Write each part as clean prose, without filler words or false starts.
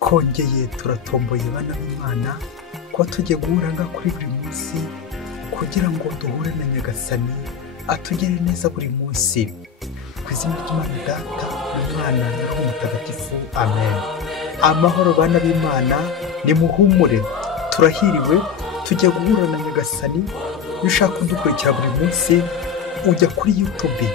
twongeye turatomboye bana b'Imana ko tugiye guhuranga kuri buri munsi kugira ngo duhure na Nyagasani atugirire neza buri munsi. Ku izina ry'Imana Data n'Umwana na Roho Mutagatifu, amen. Amahoro bana b'Imana, nimuhumure, turahiriwe, tugiye guhura na Nyagasani. Iyo ushaka kudukurikira buri munsi ujya kuri YouTube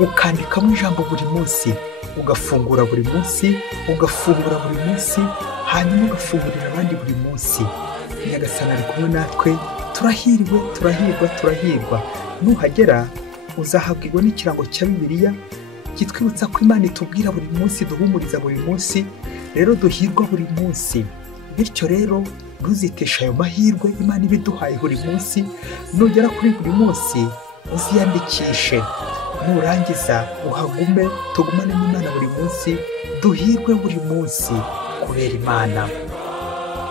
ukandikamo ijambo buri munsi, ugafungura buri munsi, ugafungura buri munsi, hanyuma ugafungurira abandi buri munsi. Nyagasani ari kumwe natwe, turahiriwe, turahirwa. Nuhagera uzahabwirwa n'ikirango cya Bibiliya kitwibutsa ko Imana itubwira buri munsi, duhumuriza buri munsi, rero duhirwa buri munsi. Bityo rero ntuzitesha ayo mahirwe Imana ibiduhaye buri munsi. Nugera kuri buri munsi uziyandikishe, nurangiza uhagume, tugumane n'Imana buri munsi, duhirwe buri munsi kubera Imana,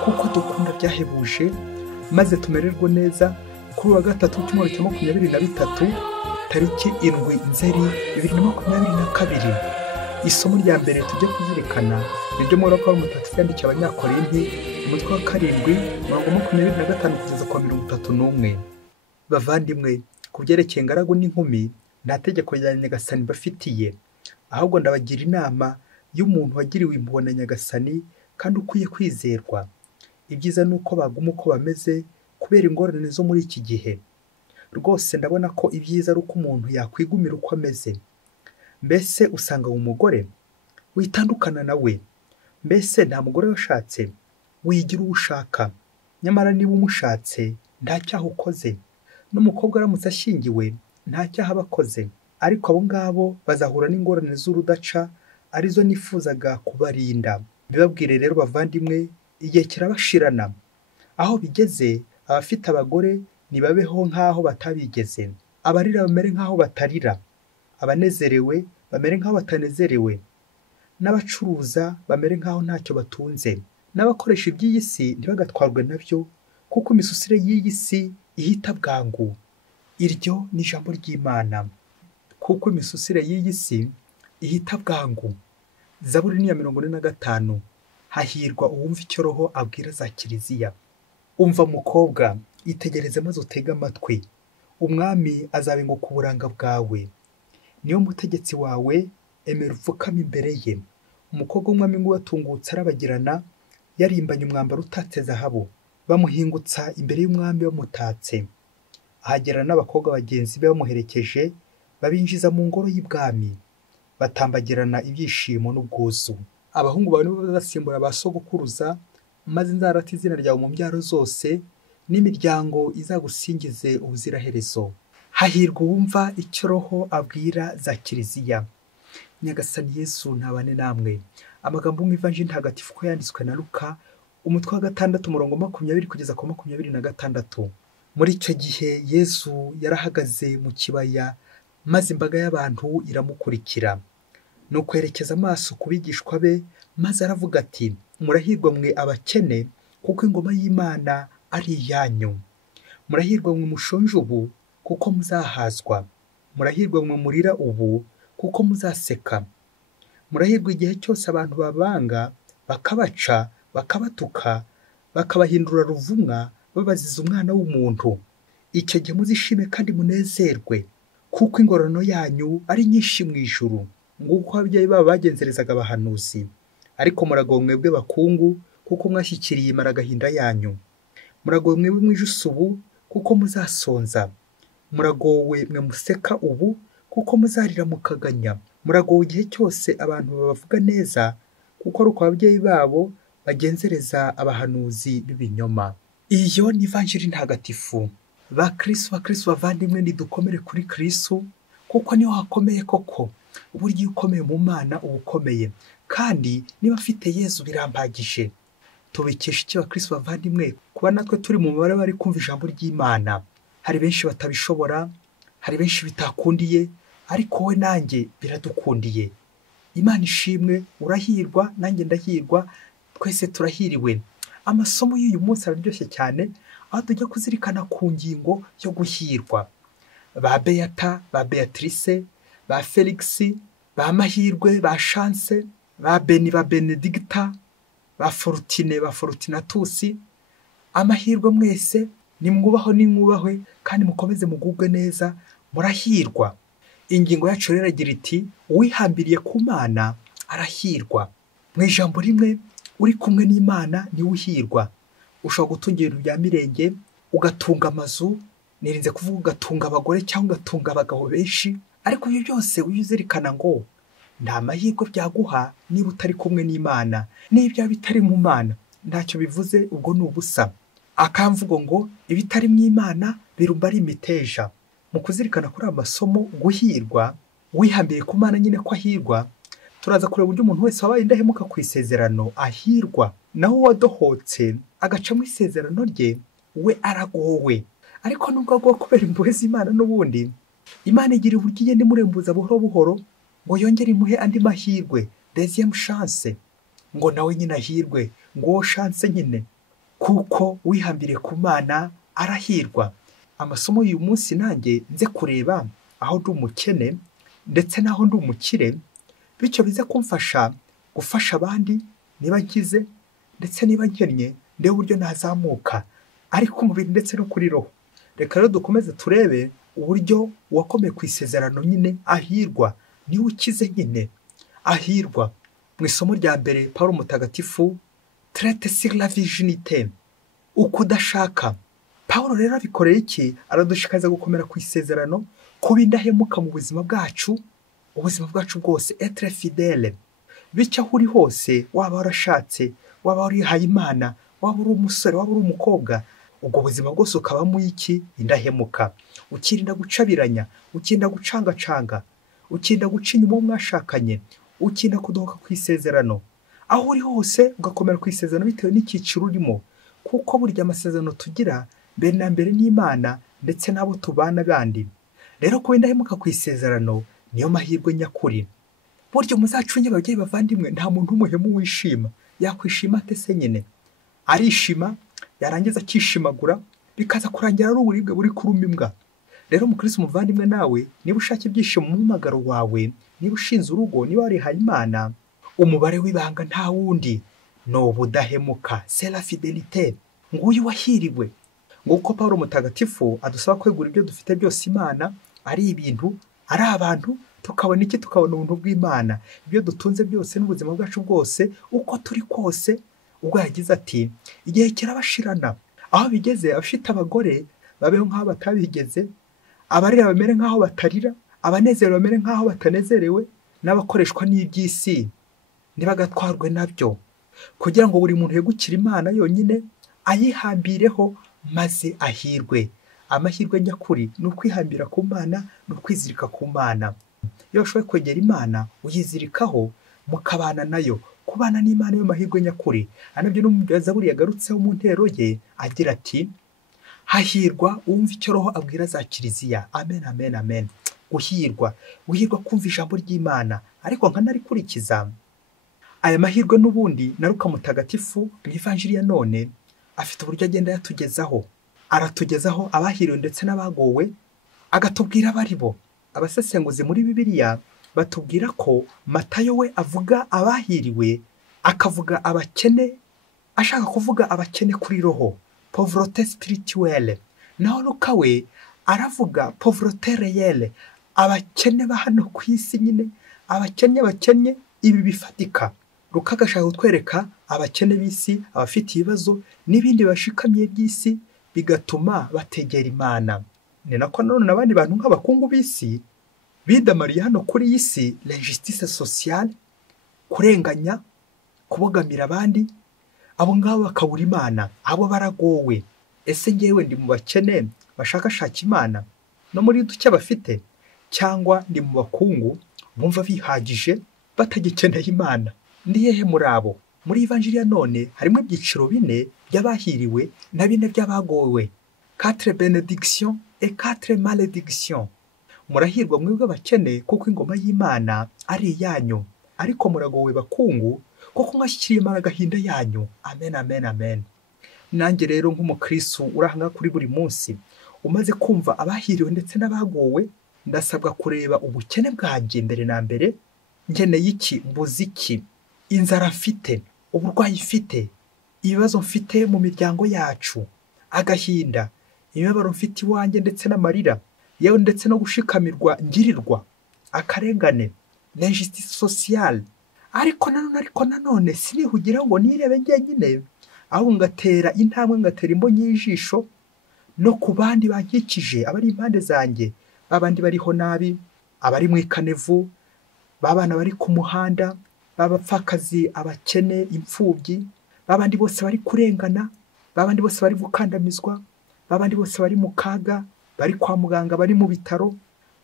kuko dukunda byahebuje, maze tumererwe neza. Kuri wa gatatu w'icyumweru cya 23 tariki 7 Nzeri 2022, isomo rya mbere tujye kuzirikana niryo muri Paulo mutagatifu yandikiye Abanyakorinti, umutwe wa 7:25 kugeza kwa 31. Bavandimwe, ku byerekeye ingaragu n'inkumi nta tegeko rya Nyagasani bafitiye, ahubwo ndabagira inama y'umuntu wagiriwe impuhwe na Nyagasani kandi ukwiye kwizerwa. Ibyiza ni uko baguma uko bameze kubera ingorane zo muri iki gihe. Rwose ndabona ko ibyiza ari uko umuntu yakwigumira uko ameze. Mbese usanga umugore witandukana nawe, mbese nta mugore washatse, wigira uwo ushaka. Nyamara niba umushatse nta cyaha ukoze, n'umukobwa aramutse ashyingiwe nta cyaha aba akoze. Ariko abo ngabo bazahura n'ingorane z'urudaca, arizo nifuzaga kubarinda. Bibabwire rero bavandimwe, igihe kirabashirana. Aho bigeze, abafite abagore nibabeho nk'aho batabigeze, abarira bamere nk'aho batarira, abanezerewe bamere nk'aho batanezerewe, n'abacuruza bamere nk'aho ntacyo batunze, n'abakoresha iby'iyi si ntibagatwarwe nabyo, kuko imisusire y'iyi si ihita bwangu. Iryo ni ijambo ry'Imana, kuko imisusire y'iyi si ihita bwangu. Zaburi ni ya 45. Hahirwa uwumva icyo Roho abwira za kiliziya. Umva mukobwa, itegereze maze utege amatwi, umwami azabenguka uburanga bwawe. Niyo mutegetsi wawe, emera upfukame imbere ye. Umukobwa w'umwami ngo watungutse arabagirana, yarimbanye umwambaro utatse zahabu, bamuhingutsa imbere y'umwami bamutatse. Ahagera n'abakobwa bagenzi be bamuherekeje, babinjiza mu ngoro y'ibwami, batambagirana ibyishimo n'ubwuzu. Abahungu bawe nibo bazasimbura ba sogokuruza, maze nzarata izina ryawe mu mbyaro zose, n'imiryango izagusingize ubuziraherezo. Hahirwa uwumva icyo Roho abwira za kiliziya. Nyagasani Yesu ntabane namwe. Amagambo mu Ivanjili ntagatifu ko yanditswe na Luka, umutwe wa 6:20 kugeza ku 26. Muri icyo gihe Yesu yarahagaze mu kibaya, maze imbaga y'abantu iramukurikira. Nuko yerekeza amaso ku bigishwa be, maze aravuga ati, murahirwa mwe abakene, kuko ingoma y'Imana ari iyanyu. Murahirwa mwe mushonje ubu, kuko muzahazwa. Murahirwa mwe murira ubu, kuko muzaseka. Murahirwa igihe cyose abantu babanga, bakabaca, bakabatuka, bakabahindura ruvumwa, babaziza Umwana w'umuntu. Icyo gihe muzishime kandi munezerwe, kuko ingororano yanyu ari nyinshi mu ijuru, nguko ababyeyi babo bagenzerezaga abahanuzi. Ariko muragowe mwebwe bakungu, kuko mwashyikiriye imara agahinda yanyu. Muragowe mwebwe mwijuse ubu, kuko muzasonza. Muragowe mwe museka ubu, kuko muzarira mukaganya. Muragowe igihe cyose abantu babavuga neza, kuko ari uko ababyeyi babo bagenzereza abahanuzi b'ibinyoma. Iyo ni Ivanjili ntagatifu. Bakristo bavandimwe, nidukomere kuri Kristo, kuko niho hakomeye koko. Uburyo iyo ukomeye mu Mana uba ukomeye, kandi niba afite Yezu birampagije. Tubikesha iki bakristo bavandimwe? Kuba natwe turi mu mubare bari kumva ijambo ry'Imana. Hari benshi batabishobora, hari benshi bitakundiye, ariko we nanjye biradukundiye. Imana ishimwe, urahirwa, nanjye ndahirwa, twese turahiriwe. Amasomo y'uyu munsi araryoshye cyane, aho tujya kuzirikana ku ngingo yo guhirwa. Ba Beata, ba Beatrice, ba Felix, ba Mahirwe, ba Chance, ba Beni, ba Benedicta, ba Forutine, ba Forutinatusi, amahirwe mwese, nimwubaho nimwubahwe kandi mukomeze mugubwe neza, murahirwa. Ingingo yacu rero iragira iti uwihambiriye ku Mana arahirwa. Mu ijambo rimwe, uri kumwe n'Imana niwe uhirwa. Ushobora gutunga ibintu bya mirenge, ugatunga amazu, nirinze kuvuga ugatunga abagore cyangwa ugatunga abagabo benshi, ariko ibyo byose ujye uzirikana ngo nta mahirwe byaguha niba utari kumwe n'Imana. Niba bitari mu Mana ntacyo bivuze, ubwo ni ubusa. Akamvugo ngo ibitari mu Imana birumba ari imiteja. Mu kuzirikana kuri amasomo guhirwa, wihambiriye ku Mana nyine ko ahirwa, turaza kureba uburyo umuntu wese wabaye indahemuka ku isezerano ahirwa, naho wadohotse agaca mu isezerano rye we aragowe. Ariko nubwo agowe kubera impuhwe z'Imana n'ubundi, Imana igira uburyo igenda imurembuza buhoro buhoro ngo yongere imuhe andi mahirwe, deuxième chance, ngo nawe nyine ahirwe, ngo chance nyine, kuko wihambiriye ku Mana arahirwa. Amasomo y'uyu munsi nanjye nze kureba aho ndi umukene ndetse n'aho ndi umukire, bityo bize kumfasha gufasha abandi niba nkize ndetse niba nkennye, ndebe uburyo nazamuka ari ku mubiri ndetse no kuri roho. Reka rero dukomeze turebe uburyo uwakomeye ku isezerano nyine ahirwa, niwe ukize nyine ahirwa. Mu isomo rya mbere Pawulo mutagatifu traite sur la virginité, ukudashaka. Pawulo rero abikoreye iki? Aradushikaza gukomera ku isezerano, kuba indahemuka mu buzima bwacu, ubuzima bwacu bwose, être fidèle. Bityo aho uri hose, waba warashatse, waba warihaye Imana, waba uri umusore, waba uri umukobwa, ubwo buzima bwose ukabamo iki? Indahemuka. Ukirinda gucabiranya, ukirinda gucangacanga, ukirinda guca inyuma mwashakanye, ukirinda kudohoka ku isezerano. Aho uri hose ugakomera ku isezerano bitewe n'icyiciro urimo, kuko burya amasezerano tugira mbere na mbere n'Imana ndetse n'abo tubana bandi. Rero kuba indahemuka ku isezerano niyo mahirwe nyakuri. Buryo muzacunge ababyeyi bavandimwe, nta muntu w'umuhemu wishima. Yakwishima ate se nyine? Arishima, yarangiza akishimagura, bikaza kurangira ari uburibwe buri kuruma imbwa. Rero mukristo muvandimwe, nawe niba ushaka ibyishimo mu mpamagaro wawe, niba ushinze urugo, niba warihaye Imana, umubare w'ibanga nta wundi ni ubudahemuka, c'est la fidélité. Nguyu wahiriwe. Nguko Pawulo mutagatifu adusaba kwegura ibyo dufite byose Imana, ari ibintu, ari abantu, tukabona iki? Tukabona ubuntu bw'Imana. Ibyo dutunze byose n'ubuzima bwacu bwose uko turi kose, ubwo yagize ati igihe kirabashirana, aho bigeze abafite abagore babeho nk'aho batabigeze, abarira bamere nk'aho batarira, abanezerewe bamere nk'aho batanezerewe, n'abakoreshwa n'iby'isi ntibagatwarwe nabyo, kugira ngo buri muntu yegukire Imana yonyine, ayihambireho maze ahirwe. Amahirwe nyakuri ni ukwihambira ku Mana, ni ukwizirika ku Mana. Iyo ushoboye kwegera Imana uyizirikaho, mukabana nayo. Kubana n'Imana yo mahirwe nyakuri. Anabyo n'umubyaza yagarutseho mu ntero ye agira ati hahirwa uwumva icyo Roho abwira za kiliziya. Amen, amen, amen. Guhirwa kumva ijambo ry'Imana ariko nkanarikurikiza. Aya mahirwe n'ubundi na Luka mutagatifu mu ivanjiri ya none afite uburyo agenda yatugezaho. Aratugezaho abahiriwe ndetse n'abagowe, agatubwira abari bo. Abasesenguzi muri Bibiliya batubwira ko Matayo we avuga abahiriwe, akavuga abakene, ashaka kuvuga abakene kuri roho, pauvreté spirituelle. Naho Luka we aravuga pauvreté réelle, abakene ba hano ku isi nyine, abakennye ibi bifatika. Luka agashaka kutwereka abakene b'isi, abafite ibibazo n'ibindi bashikamye by'isi, bigatuma bategera Imana. Ni nako none n'abandi bantu nk'abakungu b'isi bidamariye hano kuri iyi si, l'injustice sociale, kurenganya, kubogamira abandi, abo ngabo bakabura Imana, abo baragowe. Ese ngewe ndi mu bakene bashakashaka Imana no muri duke bafite, cyangwa ndi mu bakungu bumva bihagije batagikeneye Imana? Ndi hehe muri abo? Muri ivanjiri ya none harimo ibyiciro 4 by'abahiriwe na 4 by'abagowe, 4 bénédictions et 4 malédictions. Murahirwa mwebwe abakene kuko ingoma y'Imana ari iyanyu, ariko muragowe bakungu kuko mwashyikiriye Imana agahinda yanyu. Amen, amen, amen. Nanjye rero nk'umukristo urahanga kuri buri munsi, umaze kumva abahiriwe ndetse n'abagowe, ndasabwa kureba ubukene bwanjye mbere na mbere. Nkeneye iki? Mbuze iki? Inzara mfite, uburwayi mfite, ibibazo mfite mu miryango yacu, agahinda, imibabaro mfite iwanjye ndetse n'amarira, yewe ndetse no gushikamirwa ngirirwa, akarengane, l'injustice sociale. Ariko nanone sinihugira ngo nirebe njyenyine, ahubwo ngatera intambwe, ngatera imboni y'ijisho no ku bandi bankikije, abari impande zanjye, babandi bariho nabi, abari mu ikanevu, babana bari ku muhanda, babapfakazi, abakene, imfubyi, babandi bose bari kurengana, babandi bose bari gukandamizwa, babandi bose bari mu kaga, bari kwa muganga, bari mu bitaro,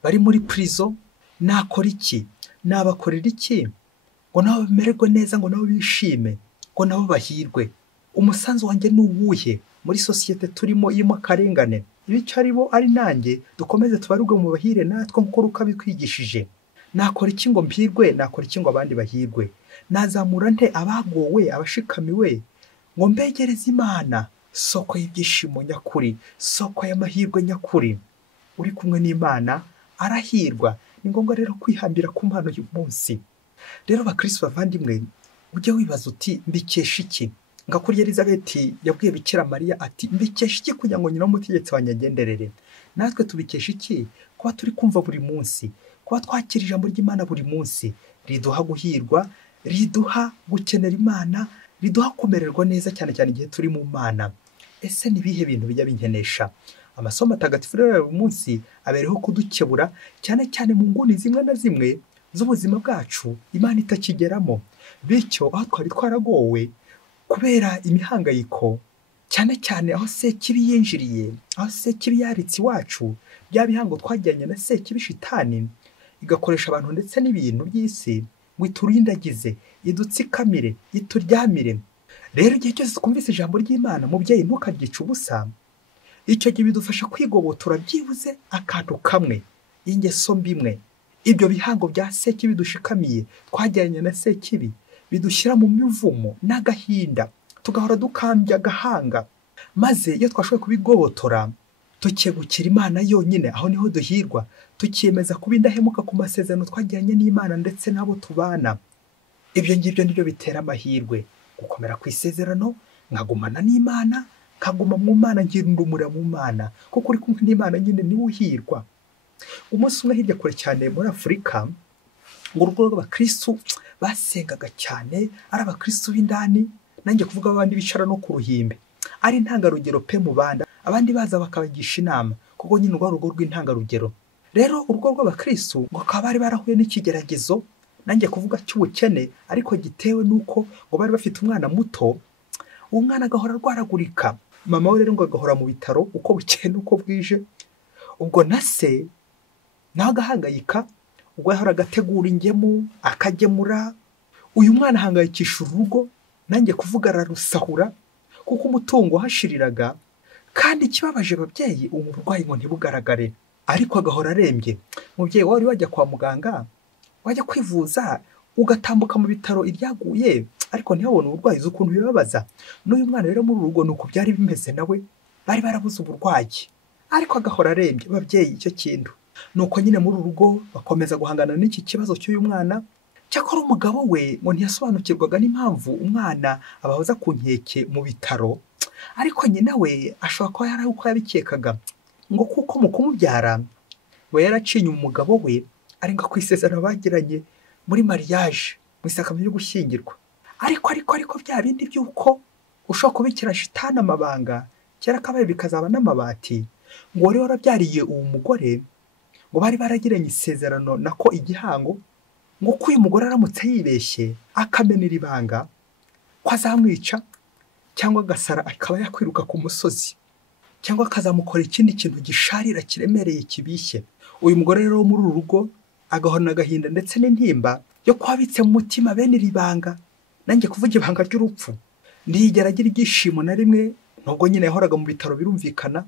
bari muri prison. Nakora iki? Nabakorera iki ngo nabo bamererwe neza, ngo nabo bishime, ngo nabo bahirwe? Umusanzu wanjye ni uwuhe muri sosiyete turimo irimo akarengane? Ibice ari bo ari nanjye dukomeze tubarugwe mu bahire natwe nk'uko Luka bikwigishije. Nakora iki ngo mpirwe? Nakora iki ngo abandi bahirwe? Nazamura nte abagowe, abashikamiwe, ngo mbegereze Imana, soko y'ibyishimo nyakuri, soko y'amahirwe nyakuri? Uri kumwe n'Imana arahirwa. Ni ngombwa rero kwihambira ku mpano y'uyu munsi. Rero bakristo bavandimwe, ujye wibaza uti mbikesha iki? Ngakurya Elizabeth yabwiye Bikira Mariya ati mbikesha iki kugira ngo nyina w'umutegetsi wanjye agenderere? Natwe tubikesha iki? Kuba turi kumva buri munsi, kuba twakira ijambo ry'Imana buri munsi, riduha guhirwa, riduha gukenera Imana, riduha kumererwa neza cyane cyane igihe turi mu Mana. Ese ni bihe bintu bijya binkenesha? Amasomo atagatifu rero uyu munsi abereho kudukebura cyane cyane mu nguni zimwe na zimwe z'ubuzima bwacu Imana itakigeramo. Bityo aho twari twaragowe kubera imihangayiko, cyane cyane aho Sekibi yinjiriye, aho Sekibi yaritse iwacu, bya bihango twajyanye na Sekibi shitani, igakoresha abantu ndetse n'ibintu by'isi ngo iturindagize, idutsikamire, ituryamire. Rero igihe cyose twumvise ijambo ry'Imana, mubyeyi ntukaryica ubusa. Icyo gihe bidufasha kwigobotora byibuze akantu kamwe, ingeso mbimwe. Ibyo bihango bya Sekibi dushikamiye, twajyanye na Sekibi, bidushyira mu mivumo n'agahinda, tugahora dukambya agahanga. Maze iyo twashoboye kubigobotora, tukegukira Imana yonyine, aho niho duhirwa, tukiyemeza kuba indahemuka ku masezerano twajyanye n'Imana ndetse n'abo tubana. Ibyo ngibyo nibyo bitera amahirwe, gukomera ku isezerano, nkagumana n'Imana, kaguma mu Mana, ngirundumura mu Mana, kuko uri kumwe n'Imana nyine niwe uhirwa. Umunsi umwe hirya kure cyane muri Afurika, ngo urugo rw'abakristo basengaga cyane, ari abakristo b'indani, nanjye kuvuga abandi bicara no ku ruhimbi, ari intangarugero pe mu banda, abandi baza bakabagisha inama, kuko nyine urwo rugo rw'intangarugero. Rero urugo rw'abakristo ngo bakaba bari barahuye n'ikigeragezo, nanjye kuvuga cy'ubukene, ariko gitewe nuko ngo bari bafite umwana muto, uwo mwana agahora arwaragurika, mama we rero ngo agahora mu bitaro uko bukeye n'uko bwije. Ubwo na se nawe agahangayika, ubwo yahora agategura ingemu, akagemura. Uyu mwana ahangayikisha urugo, nanjye kuvuga ararusahura, kuko umutungo hashiriraga. Kandi ikibabaje babyeyi, ubu burwayi ngo ntibugaragare, ariko agahora arembye. Mubyeyi wari wajya kwa muganga, wajya kwivuza, ugatambuka mu bitaro iryaguye, ariko ntihabone uburwayi z'ukuntu bibabaza. N'uyu mwana rero muri urugo nuko byari bimeze, nawe bari barabuze uburwayi, ariko agahora arembye. Babyeyi icyo kintu nuko nyine muri urugo bakomeza guhangana n'iki kibazo cy'uyu mwana. Cyakora umugabo we ngo ntiyasobanukirwaga n'impamvu umwana abahoza ku nkeke mu bitaro, ariko nyina we ashobora kuba yari uko yabikekaga, ngo kuko mu kumubyara we yaracinye umugabo we, arenga ku isezerano bagiranye muri mariage, mu isakamyo yo gushyingirwa. Ariko bya bindi by'uko ushobora kubikira shitani amabanga, kera kabaye bikazaba n'amabati, ngo wari warabyariye uwo mugore, ngo bari baragiranye isezerano nako igihango, ngo ko uyu mugore aramutse yibeshye akamenera ibanga, ko azamwica cyangwa agasara akaba yakwiruka ku musozi, cyangwa akazamukora ikindi kintu gisharira kiremereye kibishye. Uyu mugore rero muri uru rugo agahorana agahinda ndetse n'intimba yo kwabitse mu mutima bene iri banga, nanjye kuvuga ibanga ry'urupfu. Ntiyigera agira ibyishimo na rimwe, nubwo nyine yahoraga mu bitaro birumvikana.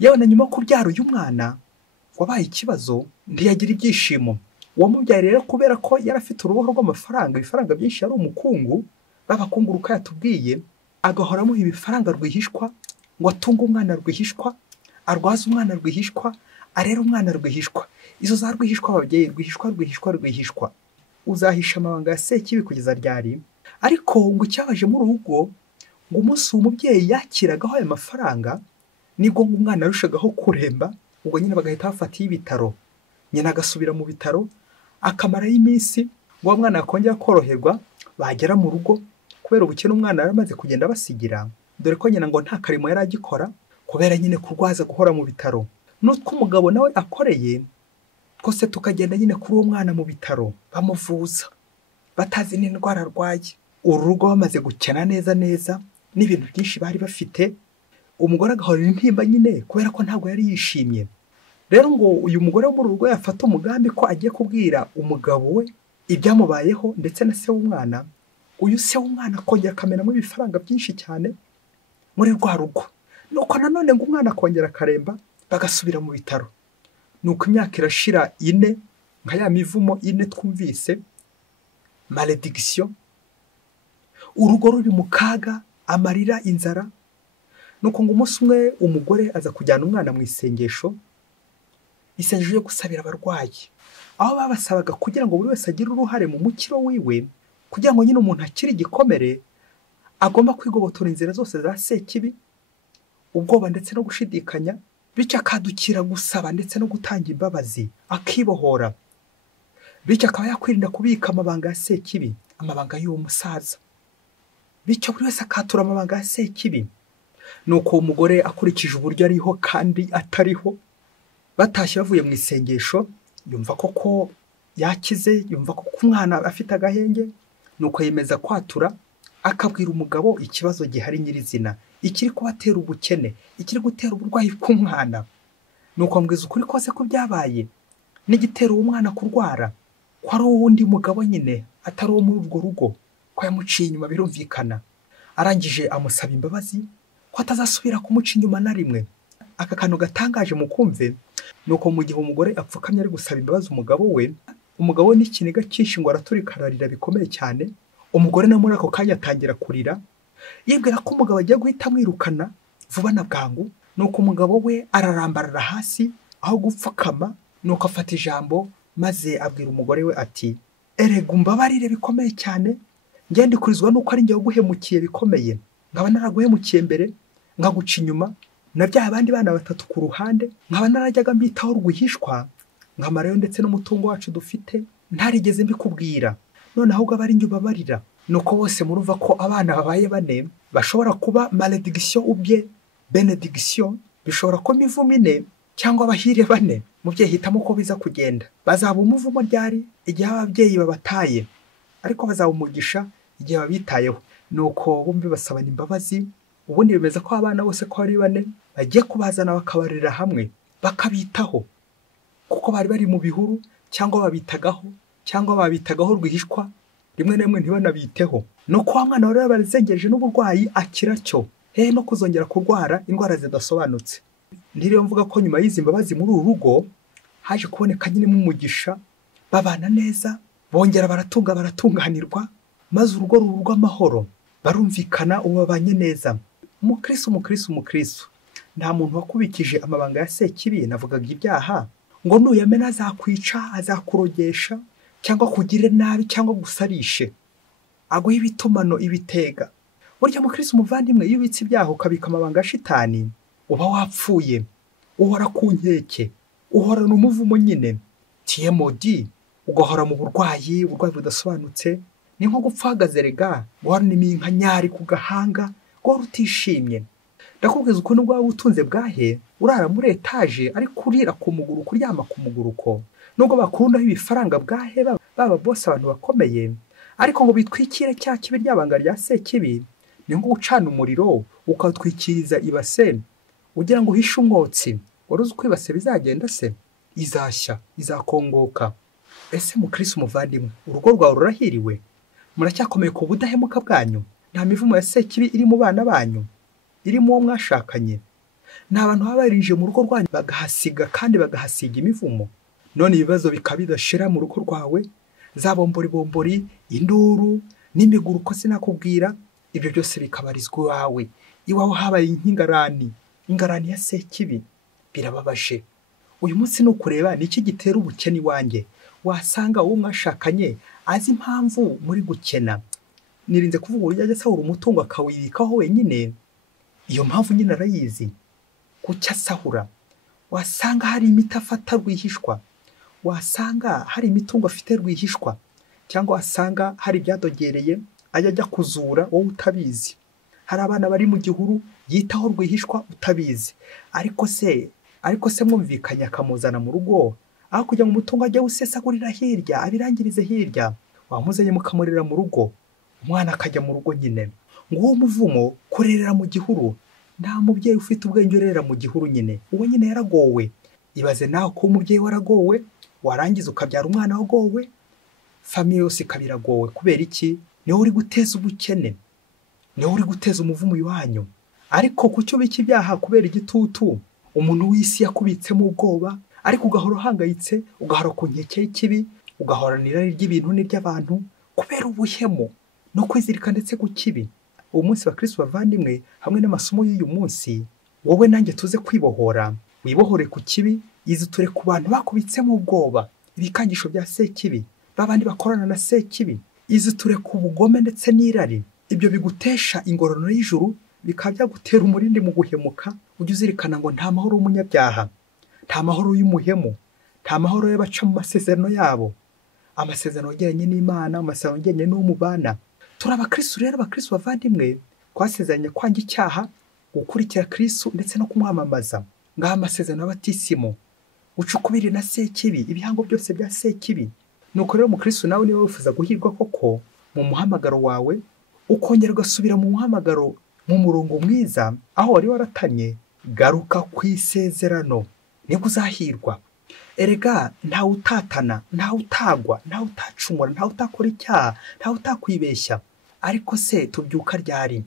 Yewe na nyuma kubyara uyu mwana wabaye ikibazo, ntiyagira ibyishimo. Uwo mubyaye rero kubera ko yari afite uruboho rw'amafaranga, ibifaranga byinshi, yari umukungu, babakunguruka yatubwiye, agahora amuha ibifaranga rwihishwa, ngo atunge umwana rwihishwa, arwaze umwana rwihishwa, arera umwana rwihishwa. Izo za rwihishwa ababyeyi, rwihishwa. Uzahisha amabanga ya Sekibi kugeza ryari? ariko ngo icyabaje muri urugo ngo umunsi umubyeyi yakiragaho aya mafaranga nibwo ngo umwana arushagaho kuremba, ubwo nyine bagahita bafatiye ibitaro, nyina agasubira mu bitaro akamarayo iminsi ngo uwo mwana yakongera koroherwa, bagera mu rugo kubera ubukene umwana yari amaze kugenda basigira, dore ko nyina ngo nta karimo yari agikora kubera nyine kurwaza guhora mu bitaro, n'utwo umugabo nawe akoreye twose tukagenda nyine kuri uwo mwana mu bitaro bamuvuza batazi n'indwara arwaye. Uru rugo bamaze gukena neza neza n'ibintu byinshi bari bafite, umugore agahorera intimba nyine kubera ko ntabwo yari yishimye. Rero ngo uyu mugore wo muri rugo yafata umugambi ko agiye kubwira umugabo we ibyamubayeho ndetse na se w'umwana, uyu se w'umwana akongera akamenamo ibifaranga byinshi cyane muri rwa rugo, nuko nanone ngo umwana akongera akaremba bagasubira mu bitaro. Nuko imyaka irashira 4 nka ya mivumo 4 twumvise, malediction, urugo ruri mu kaga, amarira, inzara. Nuko ngo umunsi umwe umugore aza kujyana umwana mu isengesho ryo gusabira abarwayi, aho babasabaga kugira ngo buri wese agire uruhare mu mukiro wiwe, kugira ngo nyine umuntu akiri igikomere agomba kwigobotora inzira zose za sekibi, ubwoba ndetse no gushidikanya, bityo akadukira gusaba ndetse no gutanga imbabazi, akibohora, bityo akaba yakwirinda kubika amabanga ya sekibi, amabanga y'uwo musaza, bityo buri wese akatura amabanga ya sekibi. Nuko umugore akurikije uburyo ariho kandi atariho, batashye bavuye mu isengesho, yumva koko yakize, yumva ko umwana afite agahenge, nuko yemeza kwatura, akabwira umugabo ikibazo gihari nyirizina, ikiri kubatera ubukene, ikiri gutera uburwayi bw'umwana. Nuko ambwiza ukuri kose ko byabaye n'igitero umwana kurwara, ko ari uwundi mugabo nyine atari uwo muri urwo rugo, ko yamuciye inyuma birumvikana. Arangije amusaba imbabazi ko atazasubira kumuca inyuma na rimwe. Aka kantu gatangaje mu kumve, nuko mu gihe umugore apfukamye ari gusaba imbabazi umugabo we, umugabo we n'ikiniga cyinshi ngo araturika ararira bikomeye cyane. Umugore na muri ako kanya atangira kurira, yibwira ko umugabo agiye guhita amwirukana vuba na bwangu. Nuko umugabo we ararambarara hasi aho gupfukama, nuko afata ijambo maze abwira umugore we ati, erega umbabarire bikomeye cyane, ngende kurizwa nuko ari njye guhemukiye bikomeye, nkaba naraguhemukiye mbere nkaguca inyuma, nabyaye abandi bana 3 ku ruhande, nkaba narajyaga mbitaho rwihishwa, nkamarayo ndetse n'umutungo wacu dufite ntarigeze mbikubwira, none ahubwo abari njye ubabarira. Nuko bose murumva ko abana babaye 4 bashobora kuba malediction ubye benediction, bishobora ko mivumo 4 cyangwa bahire 4. Mubyeyi hitamo ko biza kugenda, bazaba umuvumo ryari igihe ababyeyi babataye, ariko bazaba umugisha igihe babitayeho. Nuko bombi basabana imbabazi, ubundi bemeza ko abana bose ko ari 4 bagiye kubazana bakabarira hamwe bakabitaho, kuko bari bari mu bihuru cyangwa babitagaho rwihishwa, rimwe na rimwe ntibanabiteho. Nuko wa mwana wari barizengeje n'uburwayi akira cyo, no kuzongera kurwara indwara zidasobanutse. Ndiriyo mvuga ko nyuma y'izi mbabazi muri uru rugo haje kuboneka nyine mu mugisha, babana neza, bongera baratunganirwa, maze urugo rururwa amahoro, barumvikana ubabanye neza. Umukristo nta muntu wakubikije amabanga ya sekibi, navugaga ibyaha, ngo nuyamena azakwica, azakurogesha, cyangwa kugirira nabi, cyangwa gusarishe, aguha ibitumano ibitega. Burya mukristo umuvandimwe, iyo ubitse ibyaha ukabika amabanga ya shitani, uba wapfuye, uhora ku nkeke, uhorana umuvumo nyine, TMOD, ugahora mu burwayi budasobanutse. Ni nko gupfagaze rega, guhorana iminkanyari ku gahanga, guhora utishimye. Ndakubwiza uko nubwo waba utunze bwahe, urara muri etaje ariko urira ku muguru, kuryama ku muguruko, nubwo bakundaho ibifaranga bwahe baba bose abantu bakomeye, ariko ngo bitwikire cya kibi ry'abanga rya sekibi, ni nko gucana umuriro ukatwikiriza ibase ugira ngo uhishe umwotsi. Waruzi uko ibase bizagenda se? Izashya, izakongoka. Ese mukristo umuvandimwe, urugo rwawe rurahiriwe? Muracyakomeye ku budahemuka bwanyu? Nta mivumo ya sekibi iri mu bana banyu, iri mu wo mwashakanye? Nta bantu baba barinje mu rugo rwanyu bagahasiga kandi bagahasiga imivumo? None ibibazo bikabidashira mu rugo rwawe, za bombori, induru n'imiguruko sinakubwira, ibyo byose bikabarizwa iwawe habaye ingarani ya sekibi. Birababaje. Uyu munsi nukureba niki gitera ubukene wanjye, wasanga uwo mwashakanye azi impamvu muri gukena, nirinze kuvuga uburyo ajya asahura umutungo akawibikaho wenyine, iyo mpamvu nyine arayizi. Kuki asahura? Wasanga hari imiti afata rwihishwa, wasanga hari imitungo afite rwihishwa, cyangwa wasanga hari ibyadogereye ajya kuzura wowe utabizi. Hari abana bari mu gihuru yitaho rwihishwa utabizi, ariko se mwumvikanye akamuzana mu rugo, aho kugira ngo umutungo ajye usesagurira hirya abirangirize hirya, wamuzanye mukamurira mu rugo, umwana akajya mu rugo nyine. Ngo uwo muvumo kurerera mu gihuru, nta mubyeyi ufite ubwenge urerera mu gihuru nyine, uwo nyine yaragowe. Ibaze nawe ko umubyeyi waragowe, warangiza ukabyara umwana wagowe, famiye yose ikabiragowe. Kubera iki? Niwe uri guteza ubukene, niwe uri guteza umuvumo iwanyu. Ariko kucyo biki ibyaha kubera igitutu, umuntu w'isi yakubitsemo ubwoba, ariko ugahora uhangayitse, ugahora ku nkeke y'ikibi, ugahorana irari ry'ibintu n'iry'abantu, kubera ubuhemu no kwizirika ndetse ku kibi. Uwo munsi wa Kristo bavandimwe, hamwe n'amasomo y'uyu munsi, wowe nanjye tuze kwibohora. Wibohore ku kibi, yiziture ku bantu bakubitsemo ubwoba, ibikangisho bya sekibi, babandi bakorana na sekibi. Yiziture ku bugome ndetse n'irari, ibyo bigutesha ingororano y'ijuru, bikaba byagutera umurindi mu guhemuka. Ujye uzirikana ngo nta mahoro y'umunyabyaha, nta mahoro y'umuhemu, nta mahoro y'abaca mu masezerano yabo, amasezerano yagiranye n'Imana, amasezerano yagiranye n'umubana. Turi abakristo rero, abakristo bavandimwe, twasezeranye kwanga icyaha, gukurikira Kristo ndetse no kumwamamaza. Ngaha amasezerano y'abatisimu, guca ukubiri na sekibi, ibihango byose bya sekibi. Nuko rero umukristo nawe niba wifuza guhirwa koko mu muhamagaro wawe, ukongera ugasubira mu muhamagaro mu murongo mwiza, aho wari waratanye, garuka ku isezerano, nibwo uzahirwa. Erega ntawe utatana, ntawe utagwa, ntawe utacumura, ntawe utakora icyaha, ntawe utakwibeshya. Ariko se tubyuka ryari?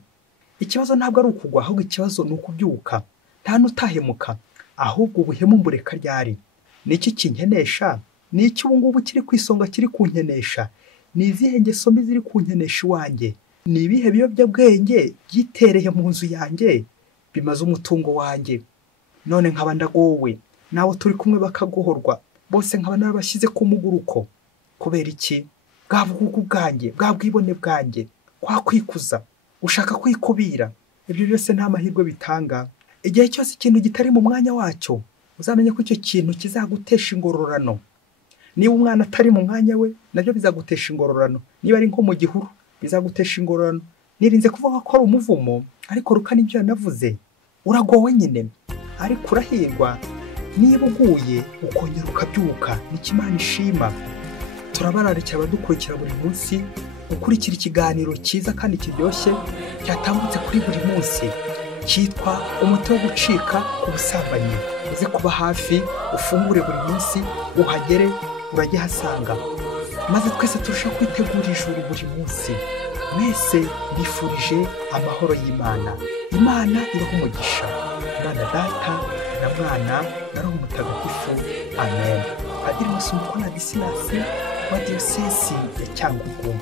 Ikibazo ntabwo ari ukugwa, ahubwo ikibazo ni ukubyuka. Nta n'utahemuka, ahubwo ubuhemu mbureka ryari? Niki kinkenesha? Niki ubu ngubu kiri ku isonga kiri kunkenesha? Ni izihe ngeso mbi ziri kunkenesha iwanjye? Ni ibihe biyobyabwenge byitereye mu nzu yanjye bimaze umutungo wanjye? None nkaba ndagowe, nawe turi kumwe bakagohorwa, bose nkaba narabashyize ku muguruko. Kubera iki? Bwa bugugu bwanjye, bwa bwibone bwanjye, kwa kwikuza, ushaka kwikubira. Ibyo byose nta mahirwe bitanga. Igihe cyose ikintu gitari mu mwanya wacyo, uzamenye ko icyo kintu kizagutesha ingororano. Niba umwana atari mu mwanya we, nabyo bizagutesha ingororano. Niba ari nko mu gihuru, bizagutesha ingororano. Nirinze kuvuga ko ari umuvumo, ariko Luka nibyo yanavuze. Uragowe nyine, ariko urahirwa niba uguye ukongera ukabyuka. Ni Imana ishima. Turabararikira abadukurikira buri munsi gukurikira ikiganiro cyiza kandi kiryoshye cyatambutse kuri buri munsi, cyitwa umuti wo gucika ku busambanyi. Uze kuba hafi, ufungure buri munsi, uhagere urajye hasanga, maze twese turushaho kwitegura ijuru buri munsi. Mwese bifurije amahoro y'Imana. Imana ibahe umugisha. Imana Data na Mwana na Roho Mutagatifu. Amen. Padiri Musumbuko na Disilasi wa Diyosesi ya Cyangugu.